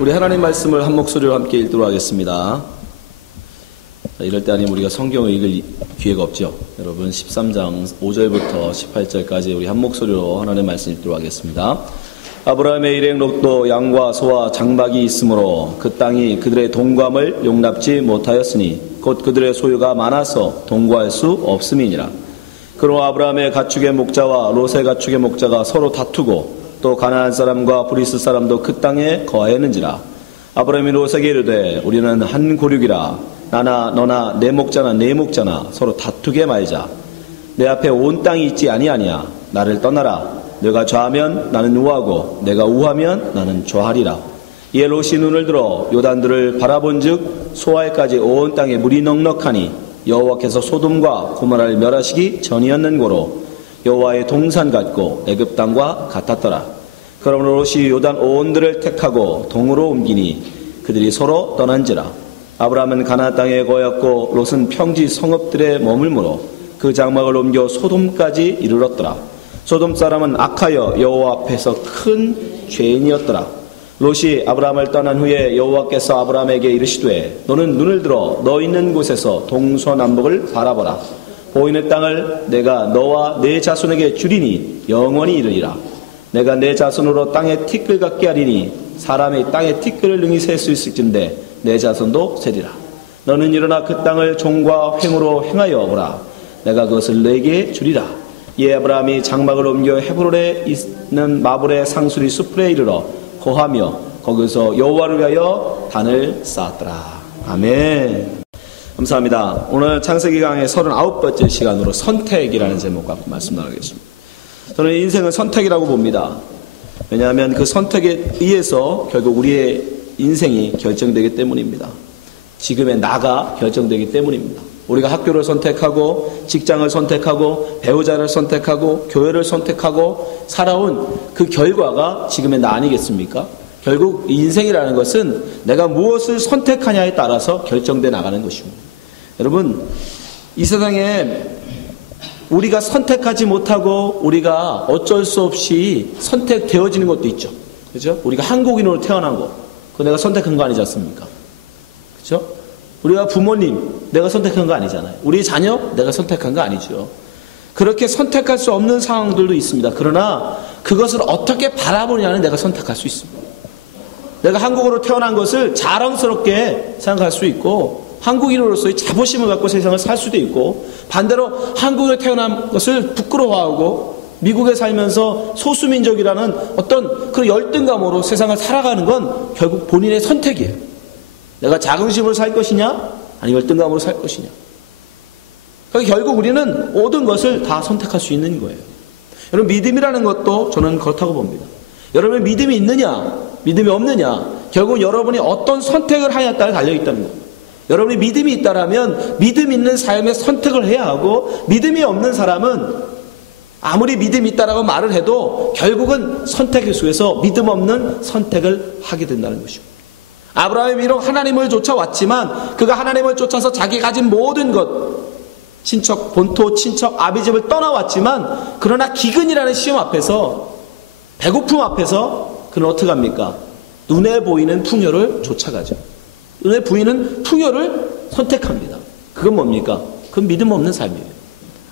우리 하나님 말씀을 한 목소리로 함께 읽도록 하겠습니다. 자, 이럴 때 아니면 우리가 성경을 읽을 기회가 없죠. 여러분 13장 5절부터 18절까지 우리 한 목소리로 하나님 말씀 읽도록 하겠습니다. 아브라함의 일행 롯도 양과 소와 장막이 있으므로 그 땅이 그들의 동감을 용납지 못하였으니 곧 그들의 소유가 많아서 동거할 수 없음이니라. 그러나 아브라함의 가축의 목자와 롯의 가축의 목자가 서로 다투고 또 가나안 사람과 브리스 사람도 그 땅에 거하였는지라. 아브라함이 롯에게 이르되 우리는 한 고륙이라. 나나 너나 내 목자나 내 목자나 서로 다투게 말자. 내 앞에 온 땅이 있지 아니하냐. 나를 떠나라. 내가 좌하면 나는 우하고 내가 우하면 나는 좌하리라. 이에 롯이 눈을 들어 요단들을 바라본즉 소알까지 온 땅에 물이 넉넉하니 여호와께서 소돔과 고모라를 멸하시기 전이었는고로 여호와의 동산 같고 애굽 땅과 같았더라. 그러므로 롯이 요단 온들을 택하고 동으로 옮기니 그들이 서로 떠난지라. 아브라함은 가나안 땅에 거하였고 롯은 평지 성읍들에 머물므로 그 장막을 옮겨 소돔까지 이르렀더라. 소돔 사람은 악하여 여호와 앞에서 큰 죄인이었더라. 롯이 아브라함을 떠난 후에 여호와께서 아브라함에게 이르시되 너는 눈을 들어 너 있는 곳에서 동서남북을 바라보라. 보이는 땅을 내가 너와 내 자손에게 주리니 영원히 이르리라. 내가 내 자손으로 땅에 티끌 같게 하리니 사람이 땅에 티끌을 능히 셀 수 있을진데 내 자손도 세리라. 너는 일어나 그 땅을 종과 횡으로 행하여 오라. 내가 그것을 내게 주리라. 이에 아브라함이 장막을 옮겨 헤브론에 있는 마블의 상수리 숲에 이르러 거하며 거기서 여호와를 위하여 단을 쌓았더라. 아멘. 감사합니다. 오늘 창세기 강의 39번째 시간으로 선택이라는 제목 갖고 말씀 나누겠습니다. 저는 인생은 선택이라고 봅니다. 왜냐하면 그 선택에 의해서 결국 우리의 인생이 결정되기 때문입니다. 지금의 나가 결정되기 때문입니다. 우리가 학교를 선택하고 직장을 선택하고 배우자를 선택하고 교회를 선택하고 살아온 그 결과가 지금의 나 아니겠습니까? 결국 인생이라는 것은 내가 무엇을 선택하냐에 따라서 결정돼 나가는 것입니다. 여러분, 이 세상에 우리가 선택하지 못하고 우리가 어쩔 수 없이 선택되어지는 것도 있죠. 그렇죠? 우리가 한국인으로 태어난 거, 그거 내가 선택한 거 아니지 않습니까? 그렇죠? 우리가 부모님, 내가 선택한 거 아니잖아요. 우리 자녀, 내가 선택한 거 아니죠. 그렇게 선택할 수 없는 상황들도 있습니다. 그러나 그것을 어떻게 바라보냐는 내가 선택할 수 있습니다. 내가 한국으로 태어난 것을 자랑스럽게 생각할 수 있고 한국인으로서의 자부심을 갖고 세상을 살 수도 있고 반대로 한국에 태어난 것을 부끄러워하고 미국에 살면서 소수민족이라는 어떤 그 열등감으로 세상을 살아가는 건 결국 본인의 선택이에요. 내가 자긍심으로 살 것이냐 아니면 열등감으로 살 것이냐. 그러니까 결국 우리는 모든 것을 다 선택할 수 있는 거예요. 여러분, 믿음이라는 것도 저는 그렇다고 봅니다. 여러분의 믿음이 있느냐 믿음이 없느냐 결국 여러분이 어떤 선택을 하냐에 따라 달려있다는 겁니다. 여러분이 믿음이 있다라면 믿음 있는 삶에 선택을 해야 하고 믿음이 없는 사람은 아무리 믿음이 있다라고 말을 해도 결국은 선택의 속에서 믿음 없는 선택을 하게 된다는 것입니다. 아브라함이 비록 하나님을 쫓아왔지만 그가 하나님을 쫓아서 자기 가진 모든 것 친척, 본토, 친척, 아비집을 떠나왔지만 그러나 기근이라는 시험 앞에서 배고픔 앞에서 그는 어떻게 합니까? 눈에 보이는 풍요를 쫓아가죠. 눈에 보이는 풍요를 선택합니다. 그건 뭡니까? 그건 믿음 없는 삶이에요.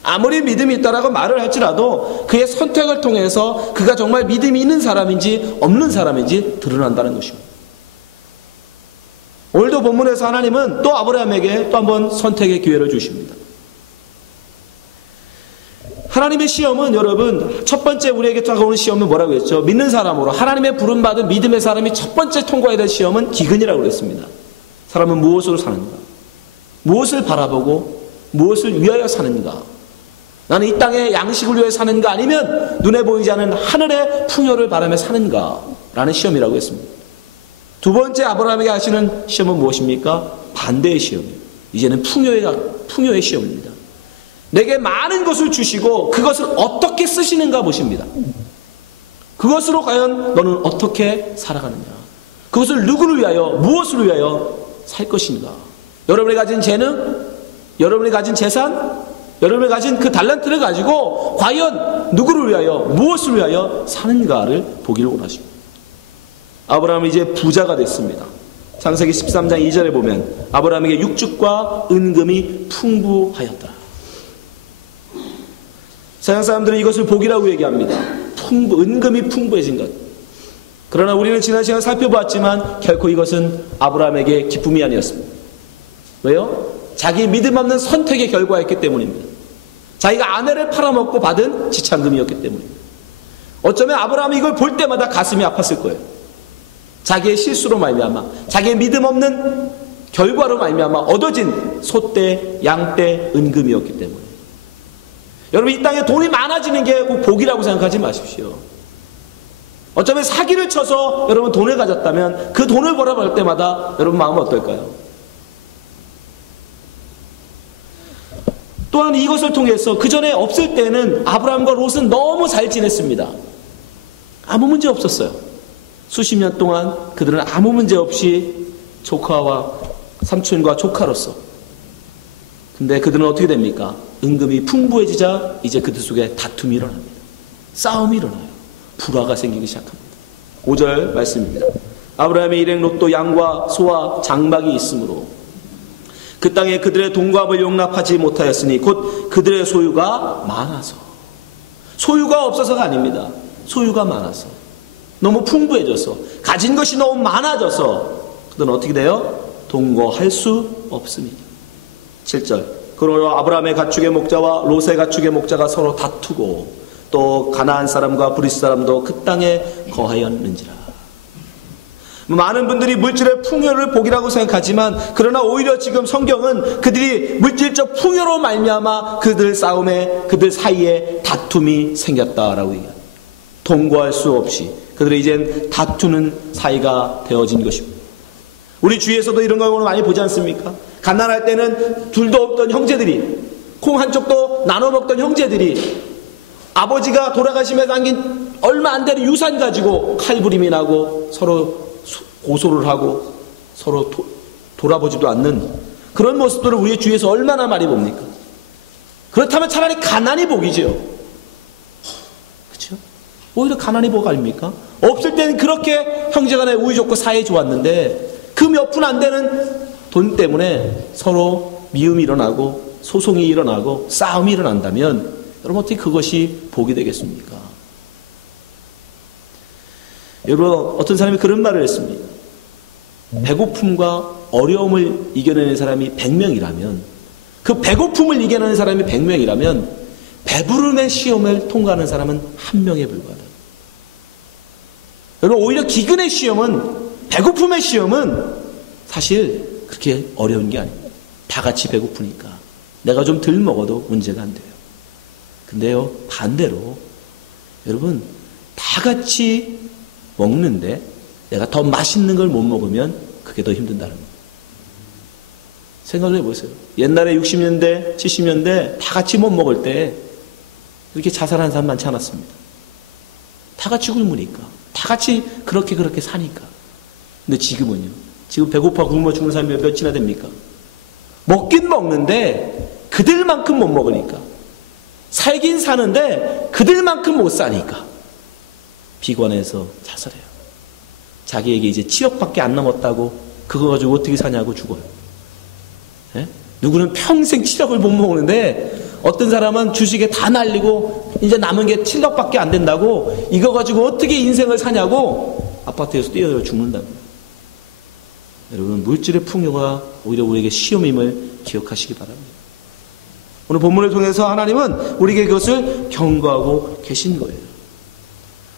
아무리 믿음이 있다라고 말을 할지라도 그의 선택을 통해서 그가 정말 믿음이 있는 사람인지 없는 사람인지 드러난다는 것입니다. 오늘도 본문에서 하나님은 또 아브라함에게 또 한번 선택의 기회를 주십니다. 하나님의 시험은 여러분 첫 번째 우리에게 다가오는 시험은 뭐라고 했죠? 믿는 사람으로 하나님의 부름받은 믿음의 사람이 첫 번째 통과해야 될 시험은 기근이라고 그랬습니다. 사람은 무엇으로 사는가? 무엇을 바라보고 무엇을 위하여 사는가? 나는 이 땅의 양식을 위하여 사는가? 아니면 눈에 보이지 않는 하늘의 풍요를 바라며 사는가? 라는 시험이라고 했습니다. 두 번째 아브라함에게 하시는 시험은 무엇입니까? 반대의 시험이에요. 이제는 풍요의 시험입니다. 내게 많은 것을 주시고 그것을 어떻게 쓰시는가 보십니다. 그것으로 과연 너는 어떻게 살아가느냐? 그것을 누구를 위하여 무엇을 위하여 살 것인가? 여러분이 가진 재능, 여러분이 가진 재산, 여러분이 가진 그 달란트를 가지고 과연 누구를 위하여 무엇을 위하여 사는가를 보기를 원하십니다. 아브라함은 이제 부자가 됐습니다. 창세기 13장 2절에 보면 아브라함에게 육축과 은금이 풍부하였다. 서양 사람들은 이것을 복이라고 얘기합니다. 은금이 풍부해진 것. 그러나 우리는 지난 시간 살펴보았지만 결코 이것은 아브라함에게 기쁨이 아니었습니다. 왜요? 자기 믿음 없는 선택의 결과였기 때문입니다. 자기가 아내를 팔아먹고 받은 지참금이었기 때문입니다. 어쩌면 아브라함이 이걸 볼 때마다 가슴이 아팠을 거예요. 자기의 실수로 말미암아, 자기의 믿음 없는 결과로 말미암아 얻어진 소떼, 양떼, 은금이었기 때문에. 여러분, 이 땅에 돈이 많아지는 게 꼭 복이라고 생각하지 마십시오. 어쩌면 사기를 쳐서 여러분 돈을 가졌다면 그 돈을 벌어볼 때마다 여러분 마음은 어떨까요? 또한 이것을 통해서 그 전에 없을 때는 아브라함과 롯은 너무 잘 지냈습니다. 아무 문제 없었어요. 수십 년 동안 그들은 아무 문제 없이 조카와 삼촌과 조카로서. 근데 그들은 어떻게 됩니까? 은금이 풍부해지자 이제 그들 속에 다툼이 일어납니다. 싸움이 일어나요. 불화가 생기기 시작합니다. 5절 말씀입니다. 아브라함의 일행 롯도 양과 소와 장막이 있으므로 그 땅에 그들의 동거함을 용납하지 못하였으니 곧 그들의 소유가 많아서. 소유가 없어서가 아닙니다. 소유가 많아서. 너무 풍부해져서. 가진 것이 너무 많아져서 그들은 어떻게 돼요? 동거할 수 없습니다. 7절. 그러므로 아브라함의 가축의 목자와 롯의 가축의 목자가 서로 다투고 또 가나안 사람과 브리스 사람도 그 땅에 거하였는지라. 많은 분들이 물질의 풍요를 복이라고 생각하지만 그러나 오히려 지금 성경은 그들이 물질적 풍요로 말미암아 그들 싸움에 그들 사이에 다툼이 생겼다라고 얘기합니다. 동거할 수 없이 그들이 이젠 다투는 사이가 되어진 것입니다. 우리 주위에서도 이런 걸 많이 보지 않습니까? 가난할 때는 둘도 없던 형제들이, 콩 한 쪽도 나눠 먹던 형제들이 아버지가 돌아가시면서 남긴 얼마 안 되는 유산 가지고 칼부림이 나고 서로 고소를 하고 서로 돌아보지도 않는 그런 모습들을 우리 주위에서 얼마나 많이 봅니까? 그렇다면 차라리 가난이 복이죠. 그렇죠? 오히려 가난이 복 아닙니까? 없을 때는 그렇게 형제간에 우애 좋고 사이 좋았는데 그 몇 푼 안 되는 돈 때문에 서로 미움이 일어나고 소송이 일어나고 싸움이 일어난다면 여러분 어떻게 그것이 복이 되겠습니까? 여러분 어떤 사람이 그런 말을 했습니다. 배고픔과 어려움을 이겨내는 사람이 100명이라면 그 배고픔을 이겨내는 사람이 100명이라면 배부름의 시험을 통과하는 사람은 1명에 불과하다. 여러분 오히려 기근의 시험은, 배고픔의 시험은 사실 그렇게 어려운 게 아닙니다. 다 같이 배고프니까 내가 좀 덜 먹어도 문제가 안 돼요. 근데요 반대로 여러분 다 같이 먹는데 내가 더 맛있는 걸 못 먹으면 그게 더 힘든다는 거예요. 생각을 해보세요. 옛날에 60년대 70년대 다 같이 못 먹을 때 이렇게 자살하는 사람 많지 않았습니다. 다 같이 굶으니까 다 같이 그렇게 사니까. 근데 지금은요, 지금 배고파 굶어 죽는 사람이 몇이나 됩니까? 먹긴 먹는데 그들만큼 못 먹으니까, 살긴 사는데 그들만큼 못 사니까 비관해서 자살해요. 자기에게 이제 7억밖에 안 남았다고 그거 가지고 어떻게 사냐고 죽어요. 예? 누구는 평생 7억을 못 먹는데 어떤 사람은 주식에 다 날리고 이제 남은 게 7억밖에 안 된다고 이거 가지고 어떻게 인생을 사냐고 아파트에서 뛰어들어 죽는답니다. 여러분 물질의 풍요가 오히려 우리에게 시험임을 기억하시기 바랍니다. 오늘 본문을 통해서 하나님은 우리에게 그것을 경고하고 계신 거예요.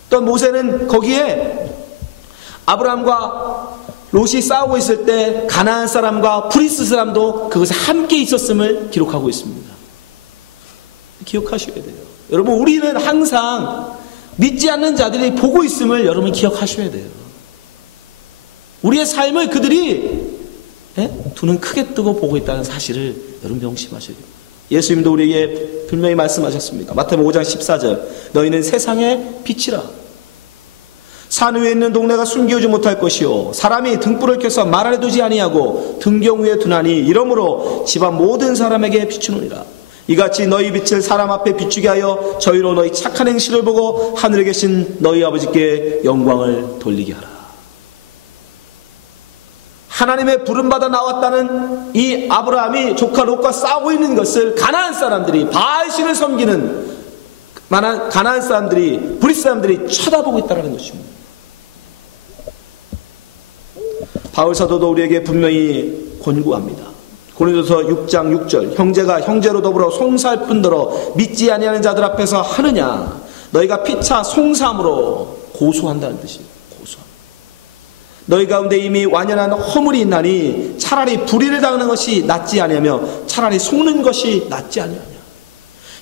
또 모세는 거기에 아브라함과 롯이 싸우고 있을 때 가나안 사람과 브리스 사람도 그것에 함께 있었음을 기록하고 있습니다. 기억하셔야 돼요. 여러분 우리는 항상 믿지 않는 자들이 보고 있음을 여러분 기억하셔야 돼요. 우리의 삶을 그들이 두 눈 크게 뜨고 보고 있다는 사실을 여러분 명심하셔야 돼요. 예수님도 우리에게 분명히 말씀하셨습니다. 마태복음 5장 14절 너희는 세상의 빛이라. 산 위에 있는 동네가 숨기우지 못할 것이요 사람이 등불을 켜서 말 아래 두지 아니하고 등경 위에 두나니 이러므로 집안 모든 사람에게 비추느니라. 이같이 너희 빛을 사람 앞에 비추게 하여 저희로 너희 착한 행실을 보고 하늘에 계신 너희 아버지께 영광을 돌리게 하라. 하나님의 부름받아 나왔다는 이 아브라함이 조카 롯과 싸우고 있는 것을 가나안 사람들이, 바알신을 섬기는 가나안 사람들이, 브릿 사람들이 쳐다보고 있다는 것입니다. 바울 사도도 우리에게 분명히 권고합니다. 고린도서 6장 6절, 형제가 형제로 더불어 송살뿐더러 믿지 아니하는 자들 앞에서 하느냐, 너희가 피차 송삼으로 고소한다는 뜻이에요. 고소함. 너희 가운데 이미 완연한 허물이 있나니 차라리 불의를 당하는 것이 낫지 아니하며 차라리 속는 것이 낫지 아니하냐.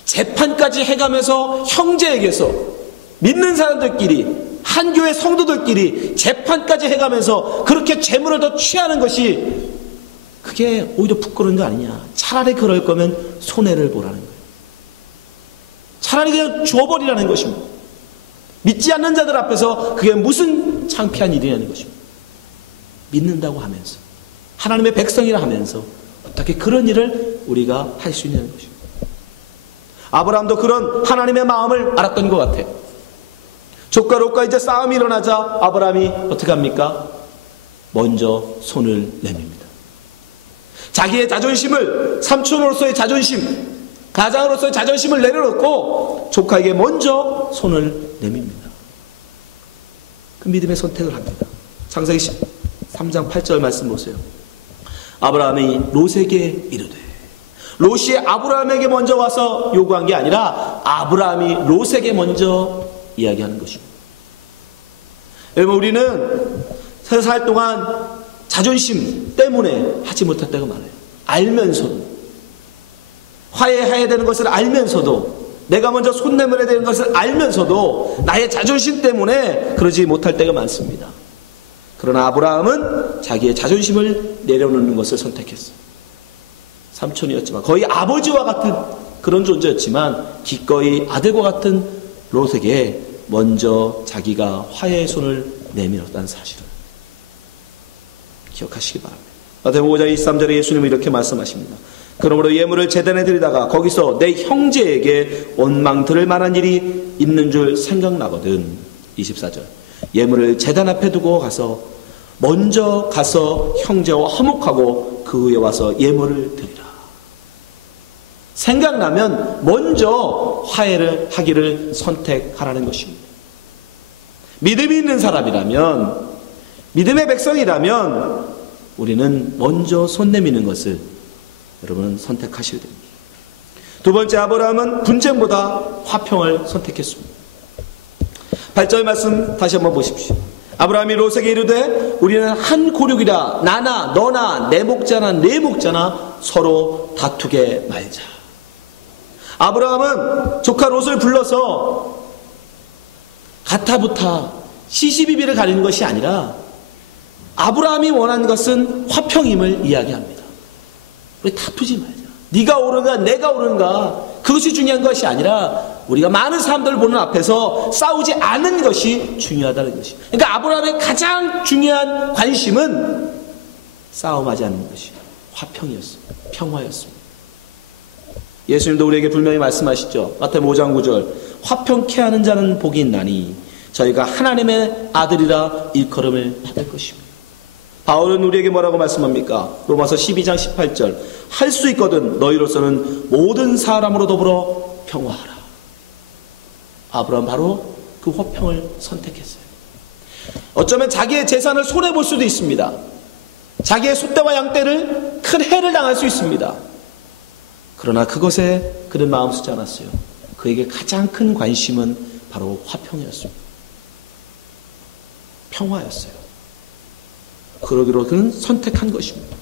재판까지 해가면서 형제에게서, 믿는 사람들끼리, 한 교회 성도들끼리 재판까지 해가면서 그렇게 재물을 더 취하는 것이, 그게 오히려 부끄러운 거 아니냐. 차라리 그럴 거면 손해를 보라는 거예요. 차라리 그냥 줘버리라는 것입니다. 믿지 않는 자들 앞에서 그게 무슨 창피한 일이냐는 것입니다. 믿는다고 하면서, 하나님의 백성이라 하면서 어떻게 그런 일을 우리가 할 수 있냐는 것입니다. 아브라함도 그런 하나님의 마음을 알았던 것 같아요. 조카 롯과 이제 싸움이 일어나자 아브라함이 어떻게 합니까? 먼저 손을 내밉니다. 자기의 자존심을, 삼촌으로서의 자존심, 가장으로서의 자존심을 내려놓고 조카에게 먼저 손을 내밉니다. 그 믿음의 선택을 합니다. 창세기 3장 8절 말씀 보세요. 아브라함이 롯에게 이르되, 롯이 아브라함에게 먼저 와서 요구한 게 아니라 아브라함이 롯에게 먼저 이야기하는 것입니다. 여러분, 우리는 3살 동안 자존심 때문에 하지 못했다고 말해요. 알면서도, 화해해야 되는 것을 알면서도, 내가 먼저 손 내밀어야 되는 것을 알면서도 나의 자존심 때문에 그러지 못할 때가 많습니다. 그러나 아브라함은 자기의 자존심을 내려놓는 것을 선택했어요. 삼촌이었지만, 거의 아버지와 같은 그런 존재였지만 기꺼이 아들과 같은 롯에게 먼저 자기가 화해의 손을 내밀었다는 사실을 기억하시기 바랍니다. 마태복음 5장 23절에 예수님은 이렇게 말씀하십니다. 그러므로 예물을 제단에 드리다가 거기서 내 형제에게 원망 들을 만한 일이 있는 줄 생각나거든. 24절. 예물을 제단 앞에 두고 먼저 가서 형제와 화목하고 그 후에 와서 예물을 드리라. 생각나면 먼저 화해를 하기를 선택하라는 것입니다. 믿음이 있는 사람이라면, 믿음의 백성이라면 우리는 먼저 손 내미는 것을 여러분은 선택하셔야 됩니다. 두 번째, 아브라함은 분쟁보다 화평을 선택했습니다. 8절 말씀 다시 한번 보십시오. 아브라함이 롯에게 이르되 우리는 한 고륙이라, 나나 너나 내 목자나 네 목자나 서로 다투게 말자. 아브라함은 조카 롯을 불러서 가타부타 시시비비를 가리는 것이 아니라 아브라함이 원하는 것은 화평임을 이야기합니다. 우리 다투지 말자. 네가 옳은가 내가 옳은가 그것이 중요한 것이 아니라 우리가 많은 사람들을 보는 앞에서 싸우지 않는 것이 중요하다는 것이. 그러니까 아브라함의 가장 중요한 관심은 싸움하지 않는 것이 화평이었습니다. 평화였습니다. 예수님도 우리에게 분명히 말씀하시죠. 마태복음 5장 9절. 화평케 하는 자는 복이 있나니 저희가 하나님의 아들이라 일컬음을 받을 것입니다. 바울은 우리에게 뭐라고 말씀합니까? 로마서 12장 18절. 할 수 있거든 너희로서는 모든 사람으로 더불어 평화하라. 아브라함 바로 그 화평을 선택했어요. 어쩌면 자기의 재산을 손해볼 수도 있습니다. 자기의 소떼와 양떼를 큰 해를 당할 수 있습니다. 그러나 그것에 그는 마음 쓰지 않았어요. 그에게 가장 큰 관심은 바로 화평이었습니다. 평화였어요. 그러기로 그는 선택한 것입니다.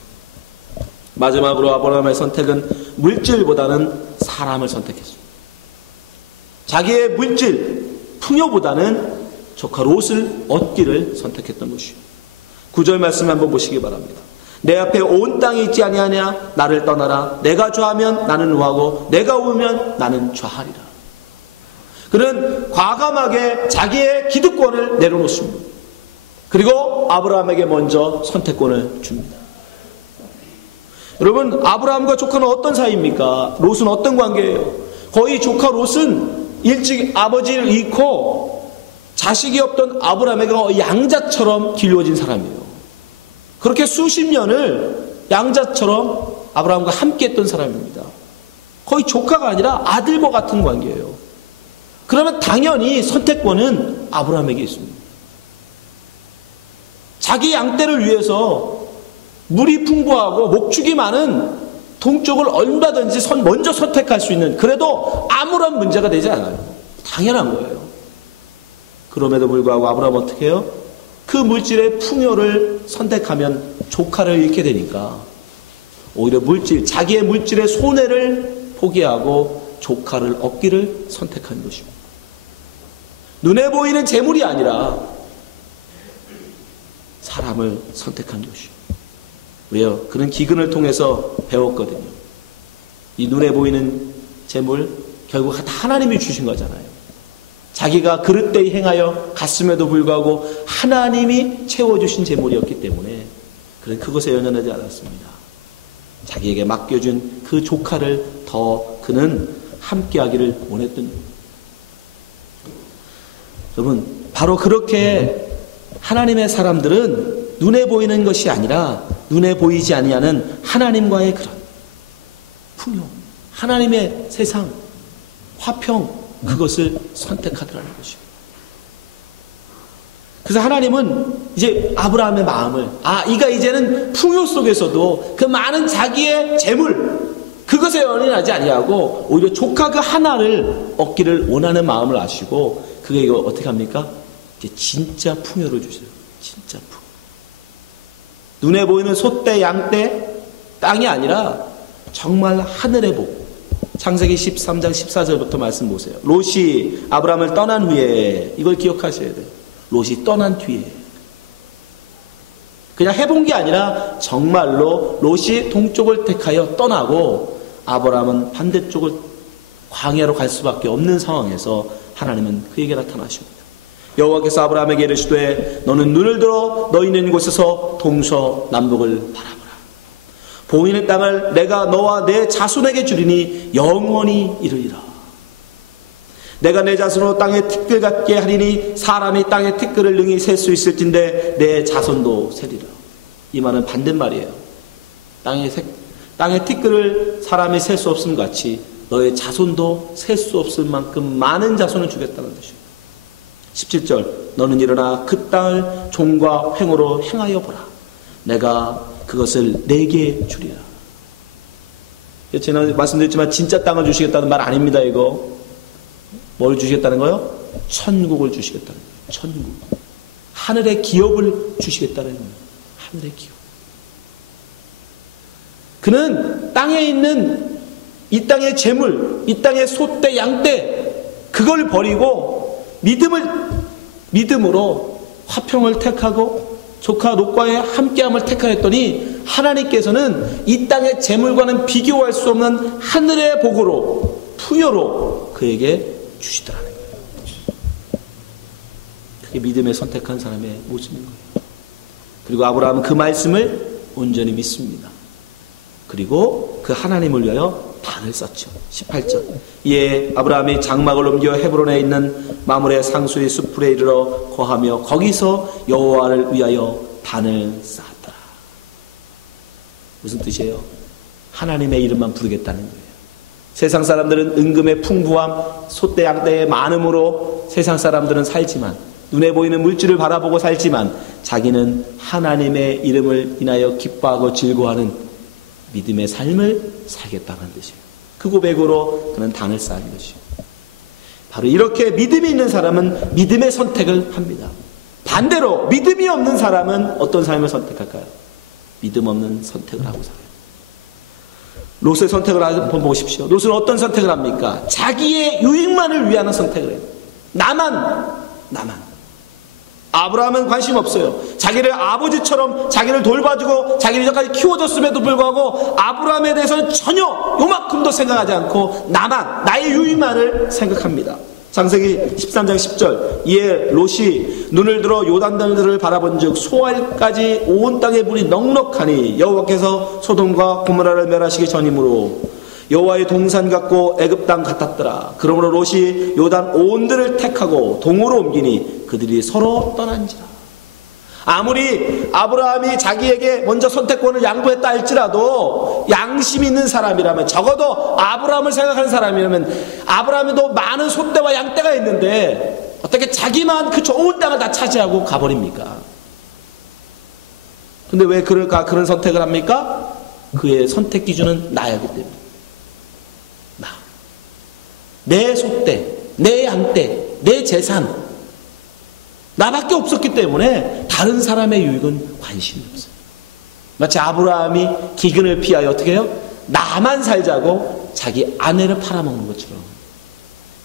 마지막으로 아브라함의 선택은 물질보다는 사람을 선택했습니다. 자기의 물질, 풍요보다는 조카 롯을 얻기를 선택했던 것이에요. 9절 말씀 한번 보시기 바랍니다. 내 앞에 온 땅이 있지 아니하냐? 나를 떠나라. 내가 좌하면 나는 우하고 내가 우면 나는 좌하리라. 그는 과감하게 자기의 기득권을 내려놓습니다. 그리고 아브라함에게 먼저 선택권을 줍니다. 여러분, 아브라함과 조카는 어떤 사이입니까? 롯은 어떤 관계예요? 거의 조카 롯은 일찍 아버지를 잃고 자식이 없던 아브라함에게 양자처럼 길러진 사람이에요. 그렇게 수십 년을 양자처럼 아브라함과 함께 했던 사람입니다. 거의 조카가 아니라 아들과 같은 관계예요. 그러면 당연히 선택권은 아브라함에게 있습니다. 자기 양떼를 위해서 물이 풍부하고 목축이 많은 동쪽을 얼마든지 먼저 선택할 수 있는, 그래도 아무런 문제가 되지 않아요. 당연한 거예요. 그럼에도 불구하고 아브라함은 어떻게 해요? 그 물질의 풍요를 선택하면 조카를 잃게 되니까 오히려 자기의 물질의 손해를 포기하고 조카를 얻기를 선택한 것입니다. 눈에 보이는 재물이 아니라 사람을 선택한 것이요. 왜요? 그는 기근을 통해서 배웠거든요. 이 눈에 보이는 재물 결국 다 하나님이 주신 거잖아요. 자기가 그릇되이 행하여 갔음에도 불구하고 하나님이 채워주신 재물이었기 때문에 그는 그것에 연연하지 않았습니다. 자기에게 맡겨준 그 조카를 더 그는 함께하기를 원했던 거예요. 여러분, 바로 그렇게 하나님의 사람들은 눈에 보이는 것이 아니라 눈에 보이지 아니하는 하나님과의 그런 풍요, 하나님의 세상, 화평, 그것을 선택하더라는 것이에요. 그래서 하나님은 이제 아브라함의 마음을, 이가 이제는 풍요 속에서도 그 많은 자기의 재물, 그것에 연연하지 아니하고 오히려 조카 그 하나를 얻기를 원하는 마음을 아시고 그게 어떻게 합니까? 이제 진짜 풍요를 주세요. 진짜 풍요. 눈에 보이는 소떼, 양떼, 땅이 아니라 정말 하늘의 복. 창세기 13장 14절부터 말씀 보세요. 롯이 아브라함을 떠난 후에, 이걸 기억하셔야 돼요. 롯이 떠난 뒤에 그냥 해본 게 아니라 정말로 롯이 동쪽을 택하여 떠나고 아브라함은 반대쪽을 광야로 갈 수밖에 없는 상황에서 하나님은 그에게 나타나십니다. 여호와께서 아브라함에게 이르시되 너는 눈을 들어 너 있는 곳에서 동서남북을 바라보라. 보이는 땅을 내가 너와 내 자손에게 주리니 영원히 이르리라. 내가 내 자손으로 땅의 티끌 같게 하리니 사람이 땅의 티끌을 능히 셀 수 있을진데 내 자손도 세리라. 이 말은 반대말이에요. 땅의 티끌을 사람이 셀 수 없음 같이 너의 자손도 셀 수 없을 만큼 많은 자손을 주겠다는 것이에요. 17절 너는 일어나 그 땅을 종과 횡으로 행하여 보라. 내가 그것을 내게 주리라. 제가 말씀드렸지만 진짜 땅을 주시겠다는 말 아닙니다. 이거 뭘 주시겠다는 거요? 천국을 주시겠다는 거예요. 천국. 하늘의 기업을 주시겠다는 거예요. 하늘의 기업. 그는 땅에 있는 이 땅의 재물, 이 땅의 소떼, 양떼, 그걸 버리고 믿음으로 화평을 택하고 조카 롯과의 함께함을 택하였더니 하나님께서는 이 땅의 재물과는 비교할 수 없는 하늘의 복으로, 풍요로 그에게 주시더라는 거예요. 그게 믿음에 선택한 사람의 모습인 거예요. 그리고 아브라함은 그 말씀을 온전히 믿습니다. 그리고 그 하나님을 위하여 단을 쌓죠. 18절 이에 아브라함이 장막을 옮겨 헤브론에 있는 마므레 상수의 수풀에 이르러 거하며 거기서 여호와를 위하여 단을 쌓았더라. 무슨 뜻이에요? 하나님의 이름만 부르겠다는 거예요. 세상 사람들은 은금의 풍부함, 소떼 양떼의 많음으로 세상 사람들은 살지만, 눈에 보이는 물질을 바라보고 살지만 자기는 하나님의 이름을 인하여 기뻐하고 즐거워하는 믿음의 삶을 살겠다는 뜻이에요. 그 고백으로 그는 단을 쌓은 것이에요. 바로 이렇게 믿음이 있는 사람은 믿음의 선택을 합니다. 반대로 믿음이 없는 사람은 어떤 삶을 선택할까요? 믿음 없는 선택을 하고 살아요. 롯의 선택을 한번 보십시오. 롯은 어떤 선택을 합니까? 자기의 유익만을 위한 선택을 해요. 나만. 아브라함은 관심 없어요. 자기를 아버지처럼 자기를 돌봐주고 자기를 이제까지 키워줬음에도 불구하고 아브라함에 대해서는 전혀 요만큼도 생각하지 않고 나의 유익만을 생각합니다. 창세기 13장 10절 이에 롯이 눈을 들어 요단강을 바라본 즉 소알까지 온 땅에 물이 넉넉하니 여호와께서 소돔과 고모라를 멸하시기 전이므로 여호와의 동산 같고 애굽 땅 같았더라. 그러므로 롯이 요단 온들을 택하고 동으로 옮기니 그들이 서로 떠난지라. 아무리 아브라함이 자기에게 먼저 선택권을 양보했다 할지라도 양심 있는 사람이라면, 적어도 아브라함을 생각하는 사람이라면, 아브라함에도 많은 소떼와 양떼가 있는데 어떻게 자기만 그 좋은 땅을 다 차지하고 가버립니까? 근데 왜 그런 선택을 합니까? 그의 선택 기준은 나였기 때문에. 내 소떼, 내 양떼, 내 재산, 나밖에 없었기 때문에 다른 사람의 유익은 관심이 없어요. 마치 아브라함이 기근을 피하여 어떻게 해요? 나만 살자고 자기 아내를 팔아먹는 것처럼.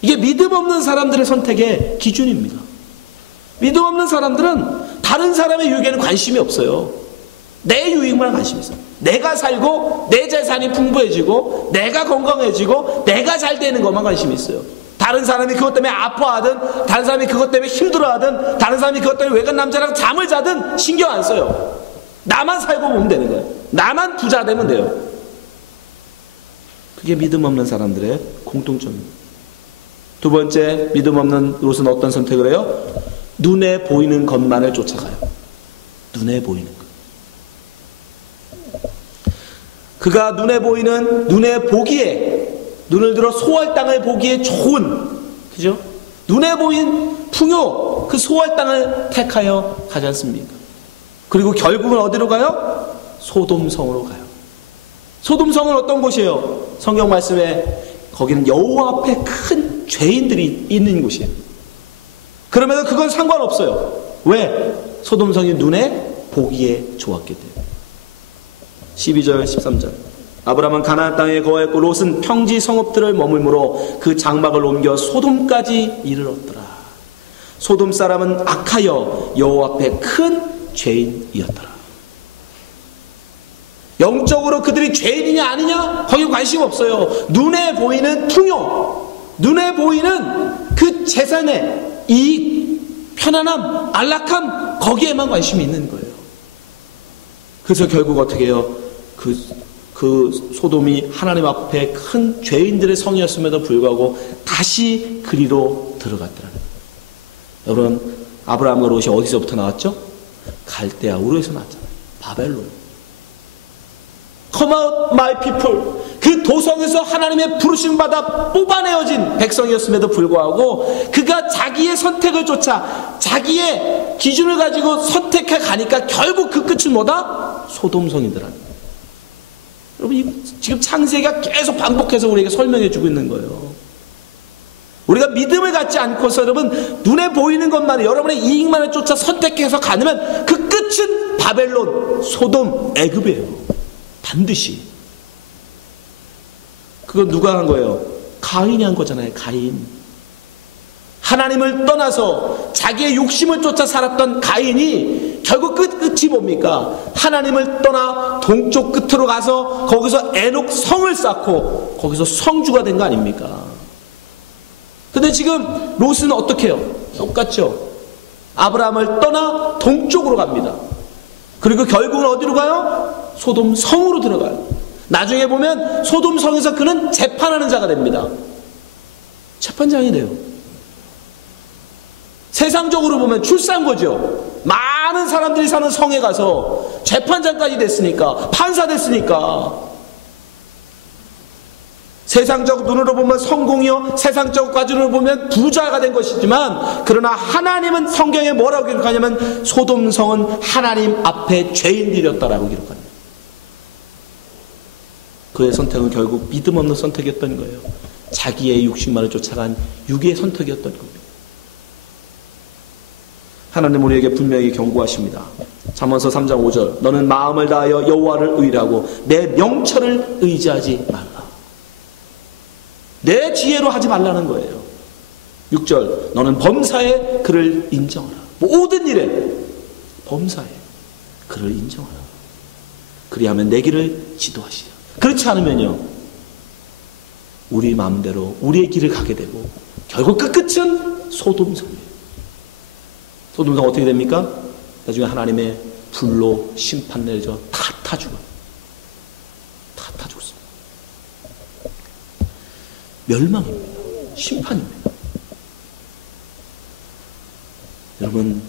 이게 믿음 없는 사람들의 선택의 기준입니다. 믿음 없는 사람들은 다른 사람의 유익에는 관심이 없어요. 내 유익만 관심이 있어요. 내가 살고 내 재산이 풍부해지고 내가 건강해지고 내가 잘 되는 것만 관심이 있어요. 다른 사람이 그것 때문에 아파하든, 다른 사람이 그것 때문에 힘들어하든, 다른 사람이 그것 때문에 외간 남자랑 잠을 자든 신경 안 써요. 나만 살고 보면 되는 거예요. 나만 부자 되면 돼요. 그게 믿음 없는 사람들의 공통점입니다. 두 번째, 믿음 없는 롯은 어떤 선택을 해요? 눈에 보이는 것만을 쫓아가요. 눈에 보이는 것. 그가 눈에 보이는, 눈에 보기에, 눈을 들어 소할 땅을 보기에 좋은, 그죠? 눈에 보인 풍요, 그 소할 땅을 택하여 가지 않습니까? 그리고 결국은 어디로 가요? 소돔성으로 가요. 소돔성은 어떤 곳이에요? 성경 말씀에 거기는 여호와 앞에 큰 죄인들이 있는 곳이에요. 그러면 그건 상관없어요. 왜? 소돔성이 눈에 보기에 좋았기 때문에. 12절 13절 아브라함은 가나안 땅에 거했고 롯은 평지 성읍들을 머물므로 그 장막을 옮겨 소돔까지 이르렀더라. 소돔 사람은 악하여 여호와 앞에 큰 죄인이었더라. 영적으로 그들이 죄인이냐 아니냐 거기 관심 없어요. 눈에 보이는 풍요, 눈에 보이는 그 재산의 이익, 편안함, 안락함, 거기에만 관심이 있는 거예요. 그래서 결국 어떻게 해요? 그 소돔이 하나님 앞에 큰 죄인들의 성이었음에도 불구하고 다시 그리로 들어갔더라는 거예요. 여러분, 아브라함과 롯이 어디서부터 나왔죠? 갈대아 우르에서 나왔잖아요. 바벨론. Come out my people. 그 도성에서 하나님의 부르심 받아 뽑아내어진 백성이었음에도 불구하고 그가 자기의 선택을 쫓아 자기의 기준을 가지고 선택해 가니까 결국 그 끝은 뭐다? 소돔성이더라는 거예요. 여러분, 지금 창세기가 계속 반복해서 우리에게 설명해 주고 있는 거예요. 우리가 믿음을 갖지 않고서 여러분 눈에 보이는 것만, 여러분의 이익만을 쫓아 선택해서 가면 그 끝은 바벨론, 소돔, 애굽이에요. 반드시. 그건 누가 한 거예요? 가인이 한 거잖아요. 가인. 하나님을 떠나서 자기의 욕심을 쫓아 살았던 가인이 결국 끝이 뭡니까? 하나님을 떠나 동쪽 끝으로 가서 거기서 에녹 성을 쌓고 거기서 성주가 된 거 아닙니까? 근데 지금 롯은 어떻게 해요? 똑같죠? 아브라함을 떠나 동쪽으로 갑니다. 그리고 결국은 어디로 가요? 소돔 성으로 들어가요. 나중에 보면 소돔 성에서 그는 재판하는 자가 됩니다. 재판장이 돼요. 세상적으로 보면 출산거죠. 많은 사람들이 사는 성에 가서 재판장까지 됐으니까, 판사 됐으니까. 세상적 눈으로 보면 성공이요, 세상적 과정으로 보면 부자가 된 것이지만, 그러나 하나님은 성경에 뭐라고 기록하냐면 소돔성은 하나님 앞에 죄인들이었다라고 기록합니다. 그의 선택은 결국 믿음 없는 선택이었던 거예요. 자기의 육신만을 쫓아간 육의 선택이었던 겁니다. 하나님 우리에게 분명히 경고하십니다. 잠언서 3장 5절 너는 마음을 다하여 여호와를 의뢰하고 내 명철을 의지하지 말라. 내 지혜로 하지 말라는 거예요. 6절 너는 범사에 그를 인정하라. 모든 일에 범사에 그를 인정하라. 그리하면 내 길을 지도하시라. 그렇지 않으면요 우리 마음대로 우리의 길을 가게 되고 결국 그 끝은 소돔성이에요. 소돔성 어떻게 됩니까? 나중에 하나님의 불로 심판 내려져 다 타 죽어요. 다 타 죽습니다. 멸망입니다. 심판입니다. 여러분,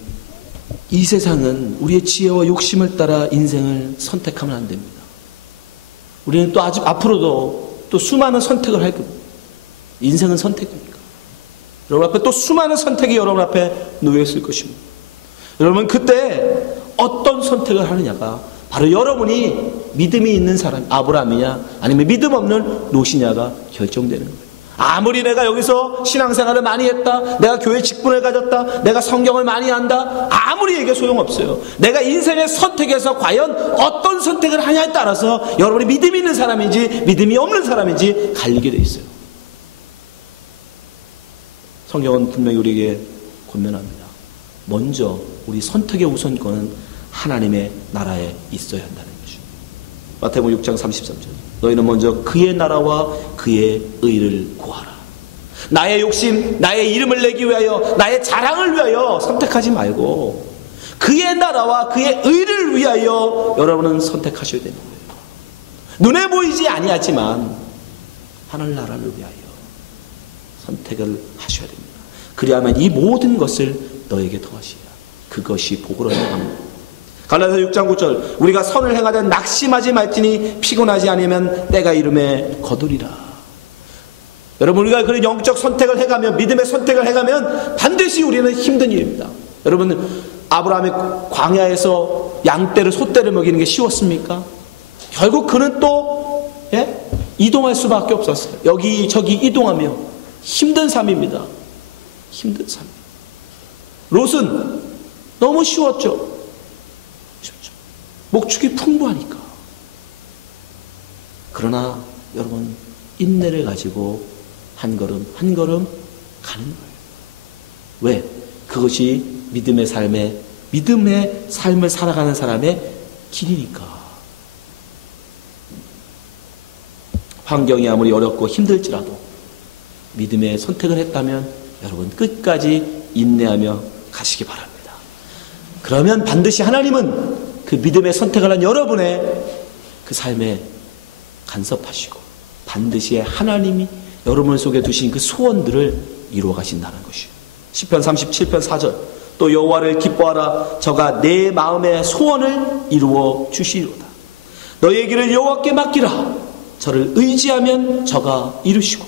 이 세상은 우리의 지혜와 욕심을 따라 인생을 선택하면 안 됩니다. 우리는 또 아직 앞으로도 또 수많은 선택을 할 겁니다. 인생은 선택입니까? 여러분 앞에 또 수많은 선택이 여러분 앞에 놓여 있을 것입니다. 여러분 그때 어떤 선택을 하느냐가 바로 여러분이 믿음이 있는 사람, 아브라함이냐 아니면 믿음 없는 롯이냐가 결정되는 거예요. 아무리 내가 여기서 신앙생활을 많이 했다, 내가 교회 직분을 가졌다, 내가 성경을 많이 한다, 아무리 얘기해 소용없어요. 내가 인생의 선택에서 과연 어떤 선택을 하냐에 따라서 여러분이 믿음이 있는 사람인지 믿음이 없는 사람인지 갈리게 돼 있어요. 성경은 분명히 우리에게 권면합니다. 먼저 우리 선택의 우선권은 하나님의 나라에 있어야 한다는 것이죠. 마태복음 6장 33절. 너희는 먼저 그의 나라와 그의 의를 구하라. 나의 욕심, 나의 이름을 내기 위하여, 나의 자랑을 위하여 선택하지 말고 그의 나라와 그의 의를 위하여 여러분은 선택하셔야 되는 거예요. 눈에 보이지 아니하지만 하늘나라를 위하여 선택을 하셔야 됩니다. 그리하면 이 모든 것을 너에게 더하시리라. 그것이 복으로 행합니다. 갈라디아서 6장 9절. 우리가 선을 행하되 낙심하지 말지니 피곤하지 않으면 때가 이름에 거두리라. 여러분 우리가 그런 영적 선택을 해가면, 믿음의 선택을 해가면 반드시 우리는 힘든 일입니다. 여러분 아브라함이 광야에서 양떼를 소떼를 먹이는 게 쉬웠습니까? 결국 그는 또 이동할 수밖에 없었어요. 여기저기 이동하며 힘든 삶입니다. 힘든 삶. 롯은 너무 쉬웠죠. 목축이 풍부하니까. 그러나 여러분 인내를 가지고 한 걸음 한 걸음 가는 거예요. 왜? 그것이 믿음의 삶을 살아가는 사람의 길이니까. 환경이 아무리 어렵고 힘들지라도 믿음의 선택을 했다면 여러분 끝까지 인내하며 가시기 바랍니다. 그러면 반드시 하나님은 그 믿음의 선택을 한 여러분의 그 삶에 간섭하시고 반드시 하나님이 여러분 속에 두신 그 소원들을 이루어 가신다는 것이요. 시편 37편 4절. 또 여호와를 기뻐하라. 저가 내 마음의 소원을 이루어 주시리로다. 너의 길을 여호와께 맡기라. 저를 의지하면 저가 이루시고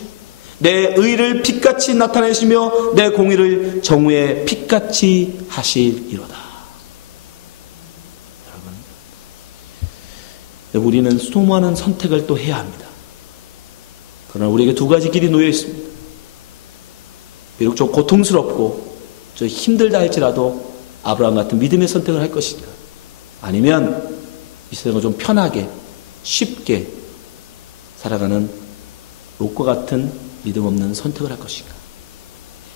내 의를 빛같이 나타내시며 내 공의를 정오의 빛같이 하시리로다. 우리는 수많은 선택을 또 해야 합니다. 그러나 우리에게 두 가지 길이 놓여 있습니다. 비록 좀 고통스럽고 좀 힘들다 할지라도 아브라함 같은 믿음의 선택을 할 것인가, 아니면 이 세상을 좀 편하게 쉽게 살아가는 롯과 같은 믿음 없는 선택을 할 것인가.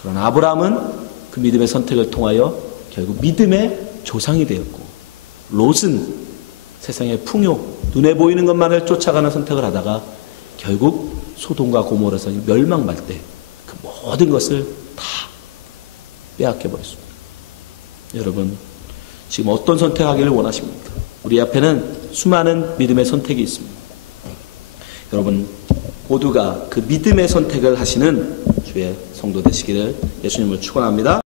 그러나 아브라함은 그 믿음의 선택을 통하여 결국 믿음의 조상이 되었고, 롯은 세상의 풍요, 눈에 보이는 것만을 쫓아가는 선택을 하다가 결국 소돔과 고모라서 멸망할 때 그 모든 것을 다 빼앗겨 버렸습니다. 여러분 지금 어떤 선택하기를 원하십니까? 우리 앞에는 수많은 믿음의 선택이 있습니다. 여러분 모두가 그 믿음의 선택을 하시는 주의 성도 되시기를 예수님을 축원합니다.